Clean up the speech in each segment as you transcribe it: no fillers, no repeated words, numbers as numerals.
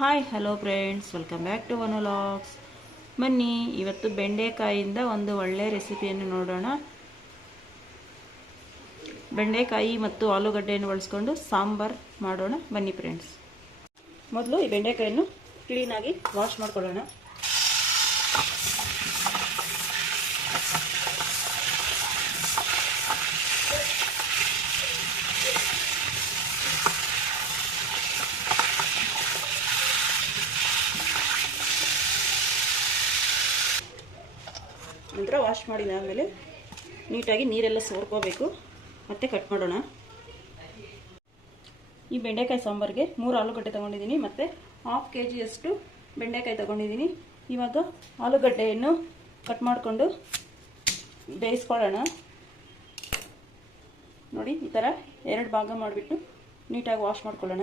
Hi hello friends, welcome back to one vlogs. ಬನ್ನಿ, ಇವತ್ತು ಬೆಂಡೆಕಾಯಿಯಿಂದ ಒಂದು ಒಳ್ಳೆ ರೆಸಿಪಿಯನ್ನು ನೋಡೋಣ. ಬೆಂಡೆಕಾಯಿ ಮತ್ತು ಆಲೂಗಡ್ಡೆಯನ್ನು ಬಳಸ್ಕೊಂಡು ಸಾಂಬಾರ್ ಮಾಡೋಣ. ಬನ್ನಿ ಫ್ರೆಂಡ್ಸ್. ಮೊದಲು ಈ ಬೆಂಡೆಕಾಯಿಯನ್ನು ಕ್ಲೀನಾಗಿ ವಾಶ್ ಮಾಡ್ಕೊಳ್ಳೋಣ. ನಂತರ ವಾಶ್ ಮಾಡಿದಾದಮೇಲೆ ನೀಟಾಗಿ ನೀರೆಲ್ಲ ಸೋರ್ಕೋಬೇಕು. ಮತ್ತೆ ಕಟ್ ಮಾಡೋಣ. ಈ ಬೆಂಡೆಕಾಯಿ ಸಾಂಬಾರಿಗೆ 3 ಆಲೂಗಡ್ಡೆ ತೊಗೊಂಡಿದ್ದೀನಿ, ಮತ್ತು 1/2 kg ಬೆಂಡೆಕಾಯಿ ತೊಗೊಂಡಿದ್ದೀನಿ. ಇವಾಗ ಆಲೂಗಡ್ಡೆಯನ್ನು ಕಟ್ ಮಾಡಿಕೊಂಡು ಬೇಯಿಸ್ಕೊಳ್ಳೋಣ. ನೋಡಿ, ಈ ಥರ 2 ಭಾಗ ಮಾಡಿಬಿಟ್ಟು ನೀಟಾಗಿ ವಾಶ್ ಮಾಡ್ಕೊಳ್ಳೋಣ.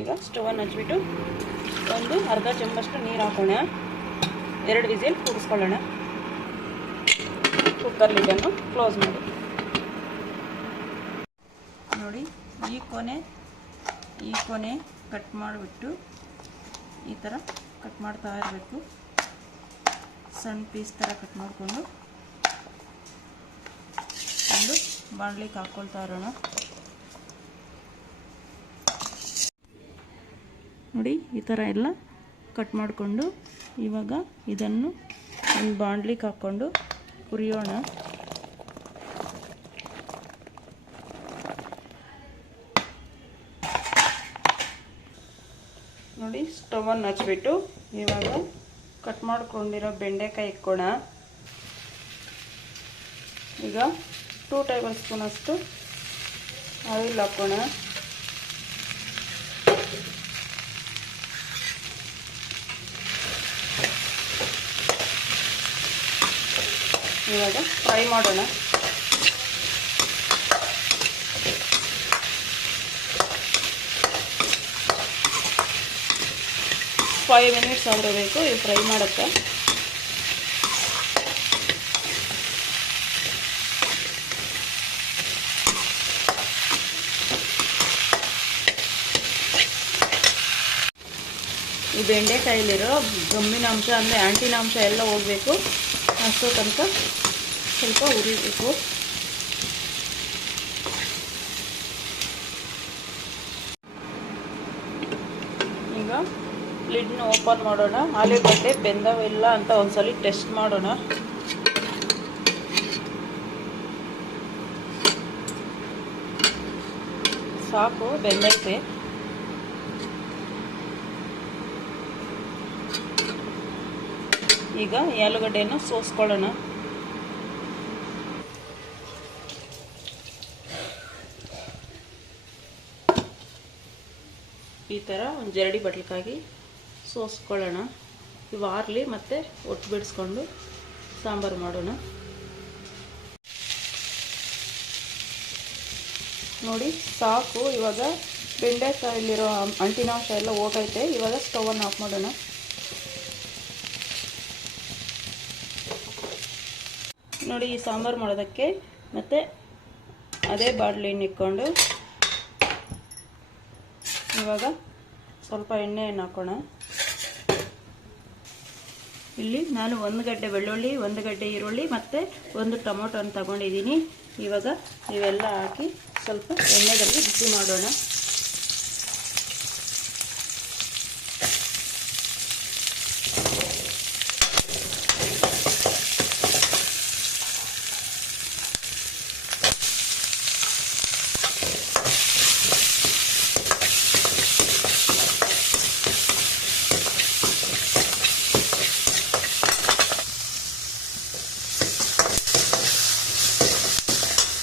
ಈಗ ಸ್ಟವನ್ನು ಹಚ್ಬಿಟ್ಟು ಒಂದು ಅರ್ಧ ಚಮಚಷ್ಟು ನೀರು ಹಾಕೋಣ. 2 ವಿಸಿಲ್ ಕೂಡಿಸ್ಕೊಳ್ಳೋಣ. ಕುಕ್ಕರ್ ಲಿಡ್ಡನ್ನು ಕ್ಲೋಸ್ ಮಾಡಿ. ನೋಡಿ, ಈ ಕೊನೆ ಕಟ್ ಮಾಡಿಬಿಟ್ಟು ಈ ಥರ ಕಟ್ ಮಾಡ್ತಾ ಇರಬೇಕು. ಸಣ್ಣ ಪೀಸ್ ಥರ ಕಟ್ ಮಾಡಿಕೊಂಡು ಒಂದು ಬಾಣಲಿಗೆ ಹಾಕ್ಕೊಳ್ತಾ ಇರೋಣ. ನೋಡಿ, ಈ ಥರ ಎಲ್ಲ ಕಟ್ ಮಾಡಿಕೊಂಡು ಇವಾಗ ಇದನ್ನು ಒಂದು ಬಾಣಲಿಗೆ ಹಾಕ್ಕೊಂಡು ಹುರಿಯೋಣ. ನೋಡಿ, ಸ್ಟವನ್ನು ಹಚ್ಬಿಟ್ಟು ಇವಾಗ ಕಟ್ ಮಾಡ್ಕೊಂಡಿರೋ ಬೆಂಡೆಕಾಯಿ ಇಕ್ಕೋಣ. ಈಗ 2 ಟೇಬಲ್ ಸ್ಪೂನ್ ಅಷ್ಟು ಆಯಿಲ್ ಹಾಕೋಣ. ಇವಾಗ ಫ್ರೈ ಮಾಡೋಣ. ಫೈವ್ ಮಿನಿಟ್ಸ್ ಆದರೂ ಬೇಕು ಇದು ಫ್ರೈ ಮಾಡೋಕ್ಕೆ. ಈ ಬೆಂಡೆಕಾಯಿಲಿರೋ ಗಮ್ಮಿನ ಅಂಶ ಅಂದರೆ ಆ್ಯಂಟಿನ ಅಂಶ ಎಲ್ಲ ಹೋಗಬೇಕು. ಅಷ್ಟೋ ತನಕ ಸ್ವಲ್ಪ ಹುರಿಬೇಕು. ಈಗ ಲಿಡ್ನ ಓಪನ್ ಮಾಡೋಣ. ಆಲೂಗಡ್ಡೆ ಬೆಂದವಿಲ್ಲ ಅಂತ ಒಂದ್ಸಲಿ ಟೆಸ್ಟ್ ಮಾಡೋಣ. ಸಾಕು, ಬೆಂದೈತೆ. ಈಗ ಆಲೂಗಡ್ಡೆಯನ್ನು ಸೋಸ್ಕೊಳ್ಳೋಣ. ಈ ಥರ ಒಂದು ಜರಡಿ ಬಟ್ಲಿಕಾಗಿ ಸೋಸ್ಕೊಳ್ಳೋಣ. ಇವು ಆರಲಿ ಮತ್ತೆ ಒಟ್ಟು ಬಿಡಿಸ್ಕೊಂಡು ಸಾಂಬಾರು ಮಾಡೋಣ. ನೋಡಿ, ಸಾಕು. ಇವಾಗ ಬೆಂಡೆಕಾಯಲ್ಲಿರೋ ಅಂಟಿನಾಂಶ ಎಲ್ಲ ಹೋಗೈತೆ. ಇವಾಗ ಸ್ಟವನ್ನು ಆಫ್ ಮಾಡೋಣ. ನೋಡಿ, ಈ ಸಾಂಬಾರು ಮಾಡೋದಕ್ಕೆ ಮತ್ತೆ ಅದೇ ಬಾಣಲೆಯನ್ನು ಇಟ್ಕೊಂಡು ಇವಾಗ ಸ್ವಲ್ಪ ಎಣ್ಣೆಯನ್ನು ಹಾಕೋಣ. ಇಲ್ಲಿ ನಾನು 1 ಗಡ್ಡೆ ಬೆಳ್ಳುಳ್ಳಿ, 1 ಗಡ್ಡೆ ಈರುಳ್ಳಿ ಮತ್ತು 1 ಟೊಮೊಟೊನ ತಗೊಂಡಿದ್ದೀನಿ. ಇವಾಗ ಇವೆಲ್ಲ ಹಾಕಿ ಸ್ವಲ್ಪ ಎಣ್ಣೆದಲ್ಲಿ ಬಿಸಿ ಮಾಡೋಣ.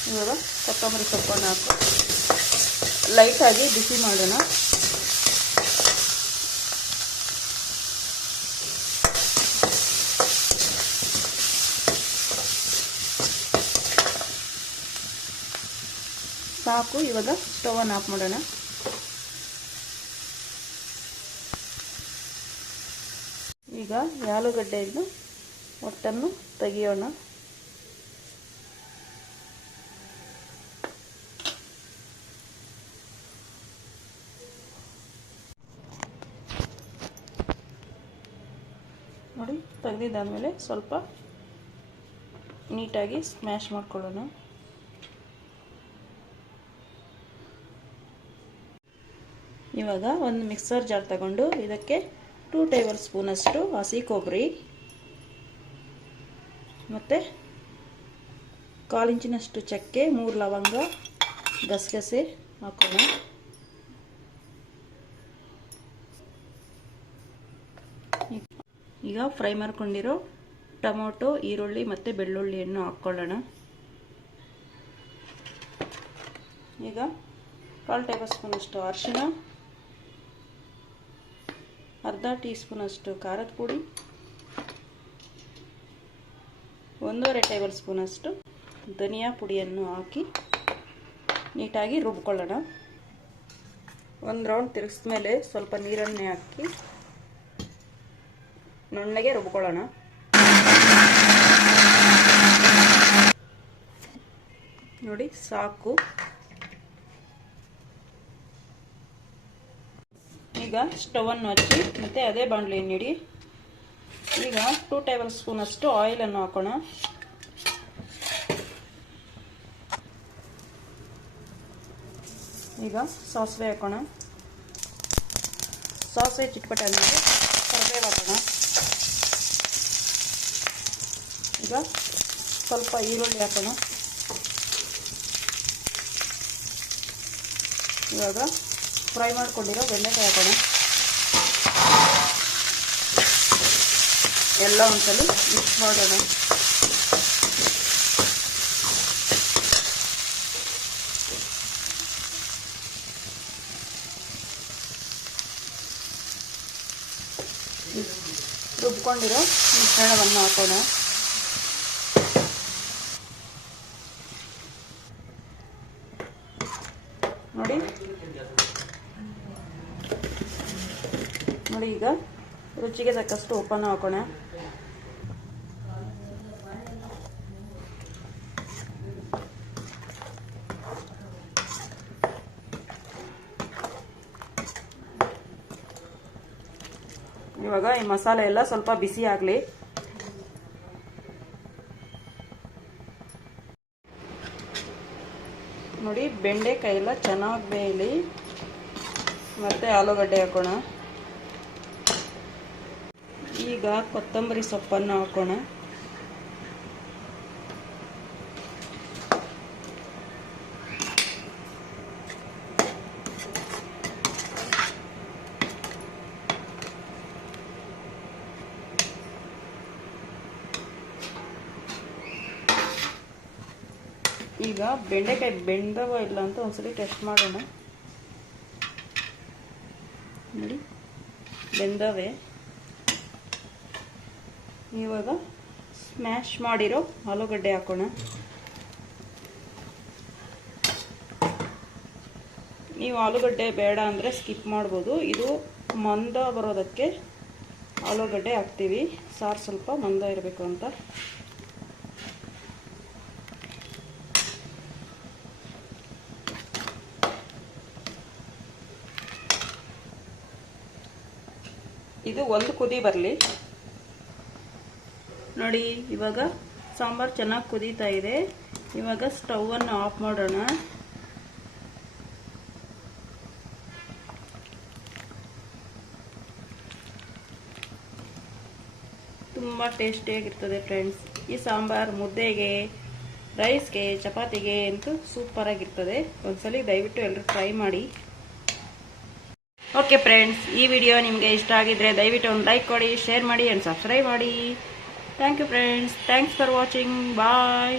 ಇವಾಗ ಕೊತ್ತಂಬರಿ ಸೊಪ್ಪನ್ನು ಹಾಕು ಲೈಟಾಗಿ ಬಿಸಿ ಮಾಡೋಣ. ಸಾಕು. ಇವಾಗ ಸ್ಟವನ್ನು ಆಫ್ ಮಾಡೋಣ. ಈಗ ಆಲೂಗಡ್ಡೆಯನ್ನು ಒಟ್ಟನ್ನು ತೆಗೆಯೋಣ. ನೋಡಿ, ತೆಗೆದಿದ್ದಾದಮೇಲೆ ಸ್ವಲ್ಪ ನೀಟಾಗಿ ಸ್ಮ್ಯಾಶ್ ಮಾಡ್ಕೊಳ್ಳೋಣ. ಇವಾಗ ಒಂದು ಮಿಕ್ಸರ್ ಜಾರ್ ತಗೊಂಡು ಇದಕ್ಕೆ 2 ಟೇಬಲ್ ಸ್ಪೂನಷ್ಟು ಹಸಿ ಕೊಬ್ಬರಿ ಮತ್ತು 1/4 ಇಂಚಿನಷ್ಟು ಚಕ್ಕೆ, 3 ಲವಂಗ, ಗಸಗಸೆ ಹಾಕೋಣ. ಈಗ ಫ್ರೈ ಮಾಡ್ಕೊಂಡಿರೋ ಟೊಮೊಟೊ, ಈರುಳ್ಳಿ ಮತ್ತು ಬೆಳ್ಳುಳ್ಳಿಯನ್ನು ಹಾಕ್ಕೊಳ್ಳೋಣ. ಈಗ 1/4 ಟೇಬಲ್ ಸ್ಪೂನಷ್ಟು ಅರಿಶಿನ, ಅರ್ಧ ಟೀ ಸ್ಪೂನಷ್ಟು ಖಾರದ ಪುಡಿ, 1/2 ಟೇಬಲ್ ಸ್ಪೂನಷ್ಟು ಧನಿಯಾ ಪುಡಿಯನ್ನು ಹಾಕಿ ನೀಟಾಗಿ ರುಬ್ಕೊಳ್ಳೋಣ. ಒಂದು ರೌಂಡ್ ತಿರುಗಿಸಿದ ಮೇಲೆ ಸ್ವಲ್ಪ ನೀರನ್ನೇ ಹಾಕಿ ನುಣ್ಣಗೆ ರುಬ್ಕೊಳ್ಳೋಣ. ನೋಡಿ, ಸಾಕು. ಈಗ ಸ್ಟವನ್ನು ಹಚ್ಚಿ ಮತ್ತು ಅದೇ ಬಾಣಲೆಯನ್ನು ಇಡಿ. ಈಗ 2 ಟೇಬಲ್ ಸ್ಪೂನಷ್ಟು ಆಯಿಲನ್ನು ಹಾಕೋಣ. ಈಗ ಸಾಸಿವೆ ಹಾಕೋಣ. ಸಾಸಿವೆ ಚಿಟಪಟ ಆದಮೇಲೆ ಕರಿಬೇವು ಹಾಕೋಣ. ಈಗ ಸ್ವಲ್ಪ ಈರುಳ್ಳಿ ಹಾಕೋಣ. ಇವಾಗ ಫ್ರೈ ಮಾಡ್ಕೊಂಡಿರೋ ಬೆಂಡೆಕಾಯಿ ಹಾಕೋಣ. ಎಲ್ಲ ಒಂದ್ಸಲ ಮಿಕ್ಸ್ ಮಾಡೋಣ. ರುಬ್ಕೊಂಡಿರೋ ಮಿಶ್ರಣವನ್ನು ಹಾಕೋಣ. ನೋಡಿ, ಈಗ ರುಚಿಗೆ ತಕ್ಕಷ್ಟು ಉಪ್ಪನ್ನು ಹಾಕೋಣ. ಇವಾಗ ಈ ಮಸಾಲೆ ಎಲ್ಲ ಸ್ವಲ್ಪ ಬಿಸಿ ಆಗಲಿ. ನೋಡಿ, ಬೆಂಡೆಕಾಯಿ ಎಲ್ಲ ಚೆನ್ನಾಗಿ ಬೇಯಲಿ. ಮತ್ತೆ ಆಲೂಗಡ್ಡೆ ಹಾಕೋಣ. ಈಗ ಕೊತ್ತಂಬರಿ ಸೊಪ್ಪನ್ನು ಹಾಕೋಣ. ಈಗ ಬೆಂಡೆಕಾಯಿ ಬೆಂದವ ಇಲ್ಲ ಅಂತ ಒಂದ್ಸಲಿ ಟೆಸ್ಟ್ ಮಾಡೋಣ. ನೋಡಿ, ಬೆಂದವೆ. ಇವಾಗ ಸ್ಮ್ಯಾಶ್ ಮಾಡಿರೋ ಆಲೂಗಡ್ಡೆ ಹಾಕೋಣ. ನೀವು ಆಲೂಗಡ್ಡೆ ಬೇಡ ಅಂದರೆ ಸ್ಕಿಪ್ ಮಾಡ್ಬೋದು. ಇದು ಮಂದ ಬರೋದಕ್ಕೆ ಆಲೂಗಡ್ಡೆ ಹಾಕ್ತೀವಿ, ಸಾರು ಸ್ವಲ್ಪ ಮಂದ ಇರಬೇಕು ಅಂತ. ಇದು ಒಂದು ಕುದಿ ಬರಲಿ. ನೋಡಿ, ಇವಾಗ ಸಾಂಬಾರು ಚೆನ್ನಾಗಿ ಕುದೀತಾ ಇದೆ. ಇವಾಗ ಸ್ಟವನ್ನು ಆಫ್ ಮಾಡೋಣ. ತುಂಬ ಟೇಸ್ಟಿಯಾಗಿರ್ತದೆ ಫ್ರೆಂಡ್ಸ್. ಈ ಸಾಂಬಾರು ಮುದ್ದೆಗೆ, ರೈಸ್ಗೆ, ಚಪಾತಿಗೆ ಅಂತೂ ಸೂಪರಾಗಿರ್ತದೆ. ಒಂದ್ಸಲಿ ದಯವಿಟ್ಟು ಎಲ್ಲರೂ ಟ್ರೈ ಮಾಡಿ. ಓಕೆ ಫ್ರೆಂಡ್ಸ್, ಈ ವಿಡಿಯೋ ನಿಮಗೆ ಇಷ್ಟ ಆಗಿದ್ರೆ ದಯವಿಟ್ಟು ಒಂದು ಲೈಕ್ ಕೊಡಿ, ಶೇರ್ ಮಾಡಿ ಆ್ಯಂಡ್ ಸಬ್ಸ್ಕ್ರೈಬ್ ಮಾಡಿ. Thank you friends. Thanks for watching. Bye.